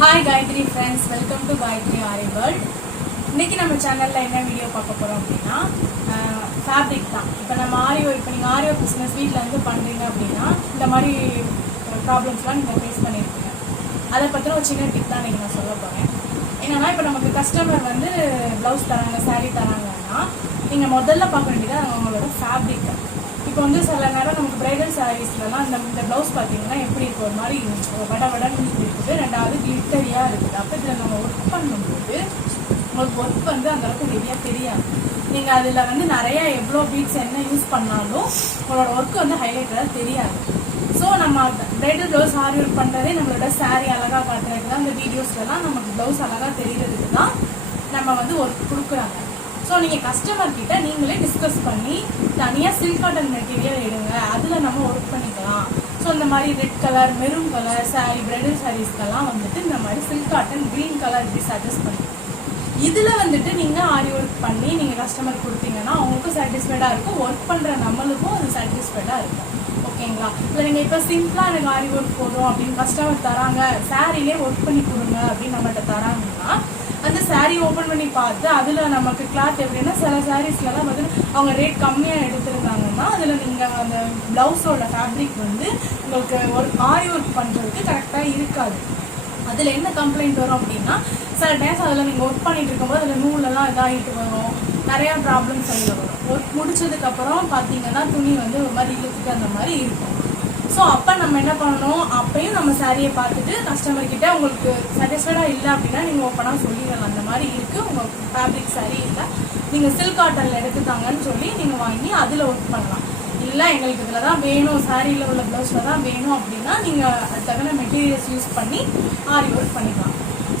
Hi Gayatri friends, welcome to Gayatri Ari World. இன்னைக்கு நம்ம சேனல்ல என்ன வீடியோ பார்க்க போறோம் அப்படின்னா ஃபேப்ரிக் தான். இப்போ நம்ம நீங்க ஆரி ஒர்க் பிசினஸ் வீட்ல இருந்து பண்றீங்க அப்படின்னா இந்த மாதிரி ப்ராப்ளம்ஸ்லாம் நீங்க ஃபேஸ் பண்ணிருப்பீங்க. அதை பத்தின ஒரு சின்ன டிப் தான் இன்னைக்கு நான் சொல்ல போறேன். என்னன்னா இப்போ நமக்கு கஸ்டமர் வந்து பிளவுஸ் தராங்க, சாரீ தராங்கன்னா நீங்க முதல்ல பார்க்க வேண்டியது அவங்களோட ஃபேப்ரிக். இப்போ வந்து சில நேரம் நமக்கு பிரைடல் சாரீஸ்லாம் இந்த ப்ளவுஸ் பார்த்தீங்கன்னா எப்படி இருக்கும், ஒரு மாதிரி வடன்னு இருக்குது, ரெண்டாவது கிளிட்டரியாக இருக்குது. அப்போ இதில் நம்ம ஒர்க் பண்ணும்போது உங்களுக்கு ஒர்க் வந்து அந்தளவுக்கு ஹெவியாக தெரியாது. நீங்கள் அதில் வந்து நிறையா எவ்வளோ பீட்ஸ் என்ன யூஸ் பண்ணாலும் உங்களோட ஒர்க் வந்து ஹைலைட்டாக தெரியாது. ஸோ நம்ம பிரைடல் ப்ளவுஸ் ஆரி ஒர்க் பண்ணுறதே நம்மளோட சாரீ அழகாக காட்டுறதுக்கு தான், இந்த வீடியோஸ்லாம் நமக்கு ப்ளவுஸ் அழகாக தெரிகிறதுக்கு தான் நம்ம வந்து ஒர்க் கொடுக்குறாங்க. ஸோ நீங்கள் கஸ்டமர் கிட்ட நீங்களே டிஸ்கஸ் பண்ணி தனியாக சில்க் காட்டன் மெட்டீரியல் எடுங்க, அதில் நம்ம ஒர்க் பண்ணிக்கலாம். ஸோ இந்த மாதிரி red colour, maroon colour sari, bridal சாரீஸ்க்கெல்லாம் வந்துட்டு இந்த மாதிரி சில்க் காட்டன் க்ரீன் கலர் இப்படி சஜஸ்ட் பண்ணி இதில் வந்துட்டு நீங்கள் ஆரி ஒர்க் பண்ணி நீங்கள் கஸ்டமர் கொடுத்தீங்கன்னா அவங்களுக்கும் சாட்டிஸ்ஃபைடாக இருக்கும், ஒர்க் பண்ணுற நம்மளுக்கும் அது சாட்டிஸ்ஃபைடாக இருக்கும். ஓகேங்களா? இல்லை நீங்கள் இப்போ சிம்பிளாக எனக்கு ஆரி ஒர்க் போதும் அப்படின்னு கஸ்டமர் தராங்க, சாரீலே ஒர்க் பண்ணி கொடுங்க அப்படின்னு நம்மகிட்ட தராங்கன்னா அந்த சாரீ ஓப்பன் பண்ணி பார்த்து அதில் நமக்கு கிளாத் எப்படின்னா சில சாரீஸ்லாம் வந்து அவங்க ரேட் கம்மியாக எடுத்துருந்தாங்கன்னா அதில் நீங்கள் அந்த ப்ளவுஸோட ஃபேப்ரிக் வந்து உங்களுக்கு ஒரு ஆரி ஒர்க் பண்ணுறதுக்கு கரெக்டாக இருக்காது. அதில் என்ன கம்ப்ளைண்ட் வரும் அப்படின்னா சில டைம்ஸ் அதில் நீங்கள் ஒர்க் பண்ணிட்டு இருக்கும்போது அதில் நூலெல்லாம் இதாகிட்டு வரும், நிறையா ப்ராப்ளம்ஸ் அதில் வரும். ஒர்க் முடிச்சதுக்கப்புறம் பார்த்தீங்கன்னா துணி வந்து ஒரு மாதிரி இழுத்துட்டு அந்த மாதிரி இருக்கும். ஸோ அப்போ நம்ம என்ன பண்ணணும், அப்பையும் நம்ம சாரியை பார்த்துட்டு கஸ்டமர்கிட்ட உங்களுக்கு சாட்டிஸ்ஃபைடாக இல்லை அப்படின்னா நீங்கள் ஓப்பனாக சொல்லிடலாம், அந்த மாதிரி இருக்குது, உங்கள் ஃபேப்ரிக் சாரீ இல்லை, நீங்கள் சில்க் காட்டனில் எடுத்துட்டாங்கன்னு சொல்லி நீங்கள் வாங்கி அதில் ஒர்க் பண்ணலாம். இல்லை எங்களுக்கு இதில் தான் வேணும், சாரியில் உள்ள ப்ளவுஸில் தான் வேணும் அப்படின்னா நீங்கள் அது தகுந்த மெட்டீரியல்ஸ் யூஸ் பண்ணி ஆரி ஒர்க் பண்ணிக்கலாம்.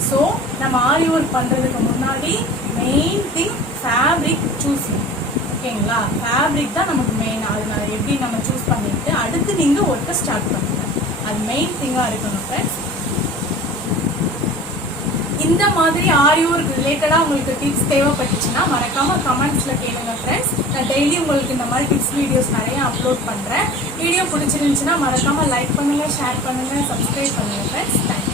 ஸோ நம்ம ஆரி ஒர்க் பண்ணுறதுக்கு முன்னாடி மெயின் திங் ஃபேப்ரிக் சூஸிங். ஓகேங்களா? ஃபேப்ரிக் தான் நமக்கு மெயின். அது எப்படி நம்ம சூஸ் பண்ணிட்டு அடுத்து நீங்கள் ஒர்க்கை ஸ்டார்ட் பண்ணுங்க, அது மெயின் திங்காக இருக்கணும் ஃப்ரெண்ட்ஸ். இந்த மாதிரி ஆரி ஒர்க் ரிலேட்டடாக உங்களுக்கு டிப்ஸ் தேவைப்பட்டுச்சுன்னா மறக்காமல் கமெண்ட்ஸில் கேளுங்க ஃப்ரெண்ட்ஸ். நான் டெய்லி உங்களுக்கு இந்த மாதிரி டிப்ஸ் வீடியோஸ் நிறையா அப்லோட் பண்ணுறேன். வீடியோ பிடிச்சிருந்துச்சுன்னா மறக்காமல் லைக் பண்ணுங்கள், ஷேர் பண்ணுங்கள், சப்ஸ்கிரைப் பண்ணுங்கள் ஃப்ரெண்ட்ஸ். தேங்க்யூ.